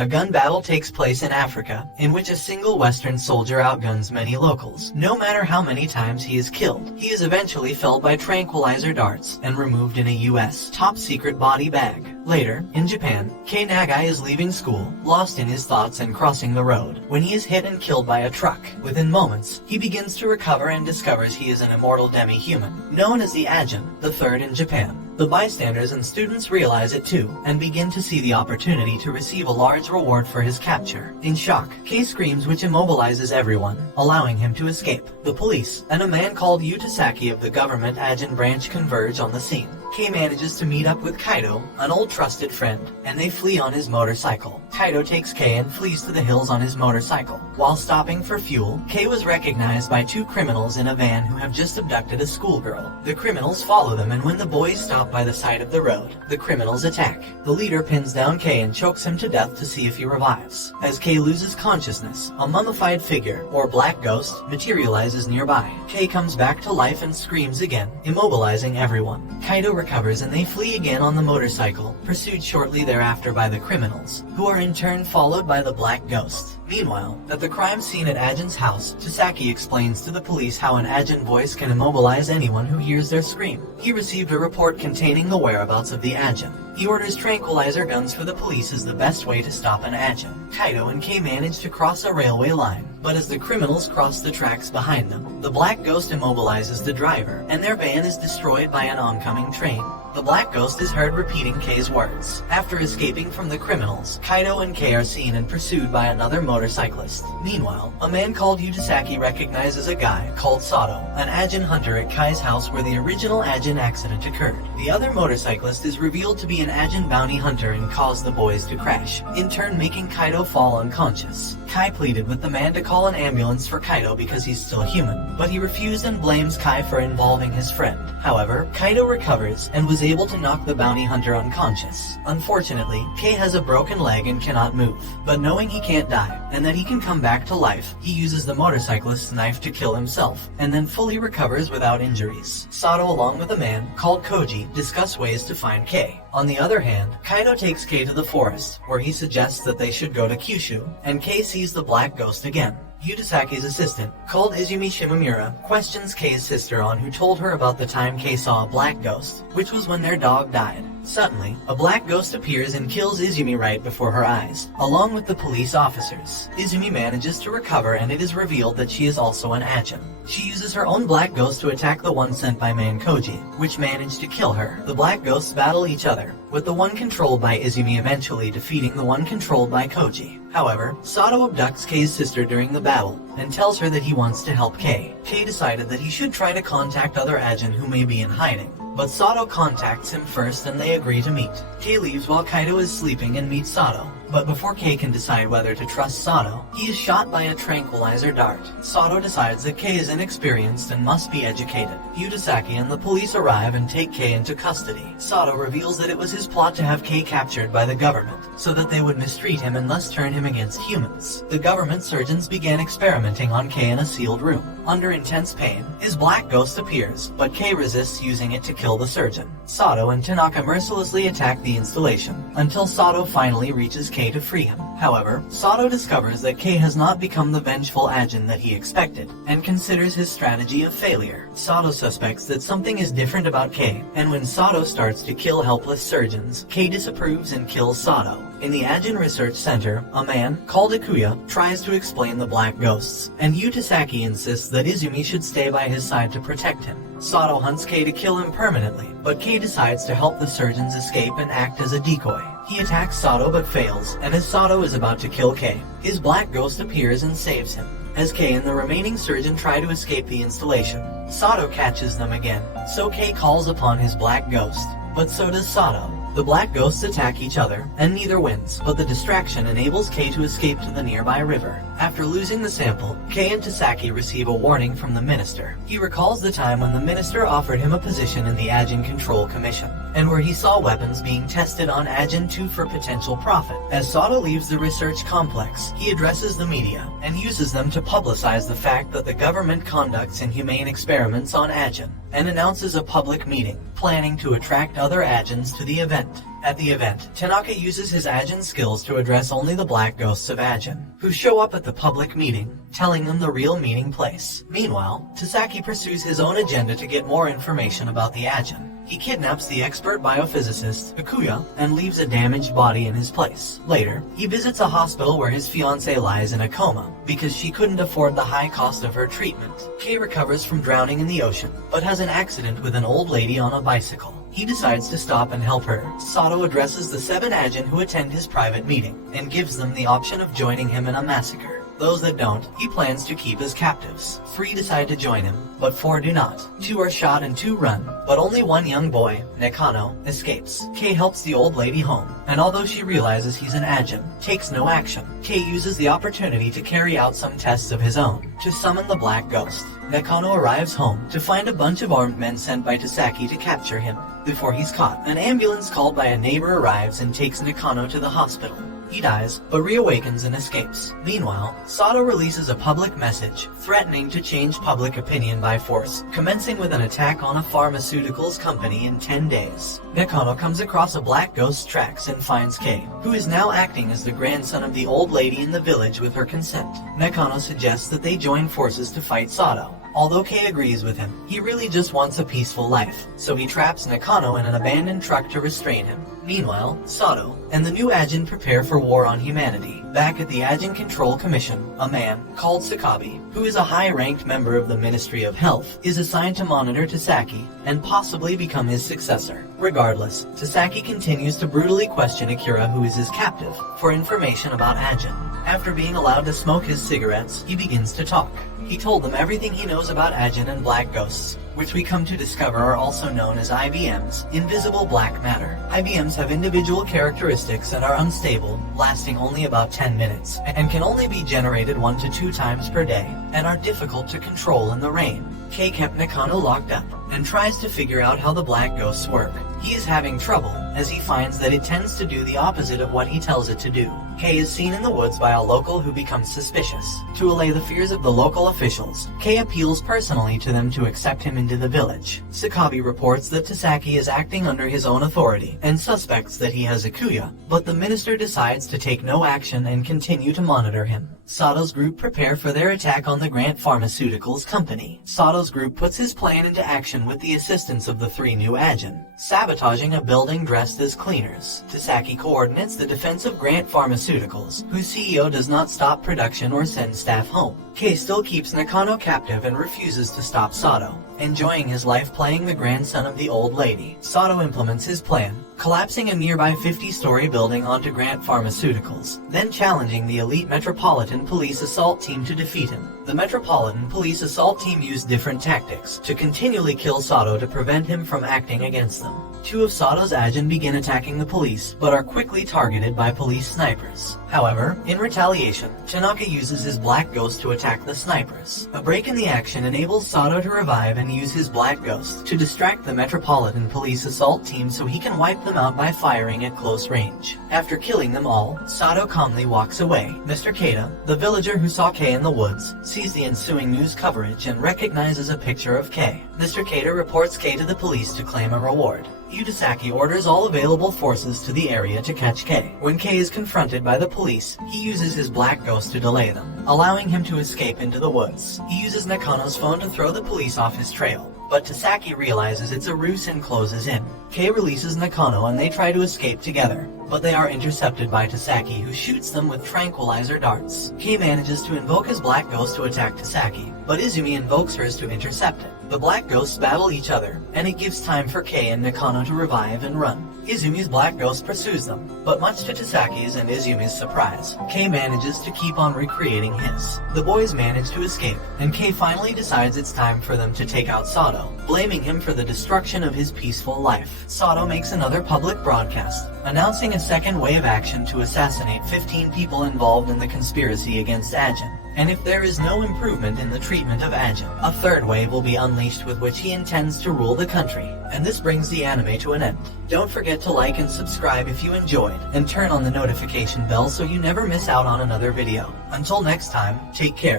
A gun battle takes place in Africa, in which a single Western soldier outguns many locals. No matter how many times he is killed, he is eventually felled by tranquilizer darts and removed in a U.S. top-secret body bag. Later, in Japan, Kei Nagai is leaving school, lost in his thoughts and crossing the road, when he is hit and killed by a truck. Within moments, he begins to recover and discovers he is an immortal demi-human, known as the Ajin, the third in Japan. The bystanders and students realize it too, and begin to see the opportunity to receive a large reward for his capture. In shock, Kei screams, which immobilizes everyone, allowing him to escape. The police, and a man called Yutasaki of the government Ajin branch converge on the scene. Kei manages to meet up with Kaido, an old trusted friend, and they flee on his motorcycle. Kaido takes Kei and flees to the hills on his motorcycle. While stopping for fuel, Kei was recognized by two criminals in a van who have just abducted a schoolgirl. The criminals follow them, and when the boys stop by the side of the road, the criminals attack. The leader pins down Kei and chokes him to death to see if he revives. As Kei loses consciousness, a mummified figure, or black ghost, materializes nearby. Kei comes back to life and screams again, immobilizing everyone. Kaido recovers and they flee again on the motorcycle, pursued shortly thereafter by the criminals, who are in turn followed by the black ghost. Meanwhile, at the crime scene at Ajin's house, Tasaki explains to the police how an Ajin voice can immobilize anyone who hears their scream. He received a report containing the whereabouts of the Ajin. He orders tranquilizer guns for the police as the best way to stop an Ajin. Kaido and Kei manage to cross a railway line, but as the criminals cross the tracks behind them, the black ghost immobilizes the driver, and their van is destroyed by an oncoming train. The black ghost is heard repeating Kei's words. After escaping from the criminals, Kaido and Kei are seen and pursued by another motorcyclist. Meanwhile, a man called Yutasaki recognizes a guy called Sato, an Ajin hunter at Kai's house where the original Ajin accident occurred. The other motorcyclist is revealed to be an Ajin bounty hunter and caused the boys to crash, in turn making Kaido fall unconscious. Kai pleaded with the man to call an ambulance for Kaido because he's still human, but he refused and blames Kai for involving his friend. However, Kaido recovers and was able to knock the bounty hunter unconscious. Unfortunately, Kei has a broken leg and cannot move, but knowing he can't die, and that he can come back to life, he uses the motorcyclist's knife to kill himself, and then fully recovers without injuries. Sato along with a man called Koji discuss ways to find Kei. On the other hand, Kaido takes Kei to the forest, where he suggests that they should go to Kyushu, and Kei sees the black ghost again. Yutasaki's assistant, called Izumi Shimamura, questions Kei's sister on who told her about the time Kei saw a black ghost, which was when their dog died. Suddenly, a black ghost appears and kills Izumi right before her eyes, along with the police officers. Izumi manages to recover and it is revealed that she is also an Ajin. She uses her own black ghost to attack the one sent by man Koji, which managed to kill her. The black ghosts battle each other, with the one controlled by Izumi eventually defeating the one controlled by Koji. However, Sato abducts Kei's sister during the battle, and tells her that he wants to help Kei. Kei decided that he should try to contact other Ajin who may be in hiding, but Sato contacts him first and they agree to meet. Kei leaves while Kaido is sleeping and meets Sato, but before Kei can decide whether to trust Sato, he is shot by a tranquilizer dart. Sato decides that Kei is inexperienced and must be educated. Yutasaki and the police arrive and take Kei into custody. Sato reveals that it was his plot to have Kei captured by the government, so that they would mistreat him and thus turn him against humans. The government surgeons began experimenting on Kei in a sealed room. Under intense pain, his black ghost appears, but Kei resists using it to kill the surgeon. Sato and Tanaka mercilessly attack the installation, until Sato finally reaches Kei to free him. However, Sato discovers that Kei has not become the vengeful Ajin that he expected, and considers his strategy a failure. Sato suspects that something is different about Kei, and when Sato starts to kill helpless surgeons, Kei disapproves and kills Sato. In the Ajin Research Center, a man, called Ikuya, tries to explain the black ghosts, and Yutasaki insists that Izumi should stay by his side to protect him. Sato hunts Kei to kill him permanently, but Kei decides to help the surgeons escape and act as a decoy. He attacks Sato but fails, and as Sato is about to kill Kei, his black ghost appears and saves him. As Kei and the remaining surgeon try to escape the installation, Sato catches them again, so Kei calls upon his black ghost, but so does Sato. The black ghosts attack each other, and neither wins, but the distraction enables Kei to escape to the nearby river. After losing the sample, Kei and Tasaki receive a warning from the minister. He recalls the time when the minister offered him a position in the Ajin Control Commission. and where he saw weapons being tested on Ajin 2 for potential profit. As Sato leaves the research complex, he addresses the media and uses them to publicize the fact that the government conducts inhumane experiments on Ajin, and announces a public meeting, planning to attract other Ajins to the event. At the event, Tanaka uses his Ajin skills to address only the black ghosts of Ajin, who show up at the public meeting, telling them the real meeting place. Meanwhile, Tasaki pursues his own agenda to get more information about the Ajin. He kidnaps the expert biophysicist, Akuya, and leaves a damaged body in his place. Later, he visits a hospital where his fiancée lies in a coma, because she couldn't afford the high cost of her treatment. Kei recovers from drowning in the ocean, but has an accident with an old lady on a bicycle. He decides to stop and help her. Sato addresses the 7 Ajin who attend his private meeting, and gives them the option of joining him in a massacre. Those that don't, he plans to keep as captives. 3 decide to join him, but 4 do not. 2 are shot and 2 run, but only one young boy, Nakano, escapes. Kei helps the old lady home, and although she realizes he's an Ajin, takes no action. Kei uses the opportunity to carry out some tests of his own, to summon the Black Ghost. Nakano arrives home to find a bunch of armed men sent by Tasaki to capture him. Before he's caught, an ambulance called by a neighbor arrives and takes Nakano to the hospital. He dies, but reawakens and escapes. Meanwhile, Sato releases a public message, threatening to change public opinion by force, commencing with an attack on a pharmaceuticals company in 10 days. Nakano comes across a black ghost's tracks and finds Kei, who is now acting as the grandson of the old lady in the village with her consent. Nakano suggests that they join forces to fight Sato. Although Kei agrees with him, he really just wants a peaceful life, so he traps Nakano in an abandoned truck to restrain him. Meanwhile, Sato and the new Ajin prepare for war on humanity. Back at the Ajin Control Commission, a man called Sakabi, who is a high-ranked member of the Ministry of Health, is assigned to monitor Tasaki and possibly become his successor. Regardless, Tasaki continues to brutally question Akira, who is his captive, for information about Ajin. After being allowed to smoke his cigarettes, he begins to talk. He told them everything he knows about Ajin and black ghosts, which we come to discover are also known as IBMs, invisible black matter. IBMs have individual characteristics and are unstable, lasting only about 10 minutes, and can only be generated 1 to 2 times per day, and are difficult to control in the rain. Kei kept Nakano locked up, and tries to figure out how the black ghosts work. He is having trouble, as he finds that it tends to do the opposite of what he tells it to do. Kei is seen in the woods by a local who becomes suspicious. To allay the fears of the local officials, Kei appeals personally to them to accept him into the village. Sakabi reports that Tasaki is acting under his own authority, and suspects that he has Akuya, but the minister decides to take no action and continue to monitor him. Sato's group prepare for their attack on the Grant Pharmaceuticals company. Sato's group puts his plan into action with the assistance of the 3 new Ajin, sabotaging a building dressed as cleaners. Tasaki coordinates the defense of Grant Pharmaceuticals, whose CEO does not stop production or send staff home. Kei still keeps Nakano captive and refuses to stop Sato, enjoying his life playing the grandson of the old lady. Sato implements his plan, collapsing a nearby 50-story building onto Grant Pharmaceuticals, then challenging the elite Metropolitan Police assault team to defeat him. The Metropolitan Police assault team used different tactics to continually kill Sato to prevent him from acting against them. 2 of Sato's Ajin begin attacking the police, but are quickly targeted by police snipers. However, in retaliation, Tanaka uses his black ghost to attack the snipers. A break in the action enables Sato to revive and use his black ghost to distract the Metropolitan Police assault team so he can wipe them out by firing at close range. After killing them all, Sato calmly walks away. Mr. Keita, the villager who saw Kei in the woods, sees the ensuing news coverage and recognizes a picture of Kei. Mr. Keita reports Kei to the police to claim a reward. Yudasaki orders all available forces to the area to catch Kei. When Kei is confronted by the police, he uses his black ghost to delay them, allowing him to escape into the woods. He uses Nakano's phone to throw the police off his trail, but Tasaki realizes it's a ruse and closes in. Kei releases Nakano and they try to escape together, but they are intercepted by Tasaki, who shoots them with tranquilizer darts. Kei manages to invoke his black ghost to attack Tasaki, but Izumi invokes hers to intercept it. The black ghosts battle each other, and it gives time for Kei and Nakano to revive and run. Izumi's black ghost pursues them, but much to Tasaki's and Izumi's surprise, Kei manages to keep on recreating his. The boys manage to escape, and Kei finally decides it's time for them to take out Sato, blaming him for the destruction of his peaceful life. Sato makes another public broadcast, announcing a second wave action to assassinate 15 people involved in the conspiracy against Ajin, and if there is no improvement in the treatment of Ajin, a third wave will be unleashed with which he intends to rule the country. And this brings the anime to an end. Don't forget to like and subscribe if you enjoyed, and turn on the notification bell so you never miss out on another video. Until next time, take care.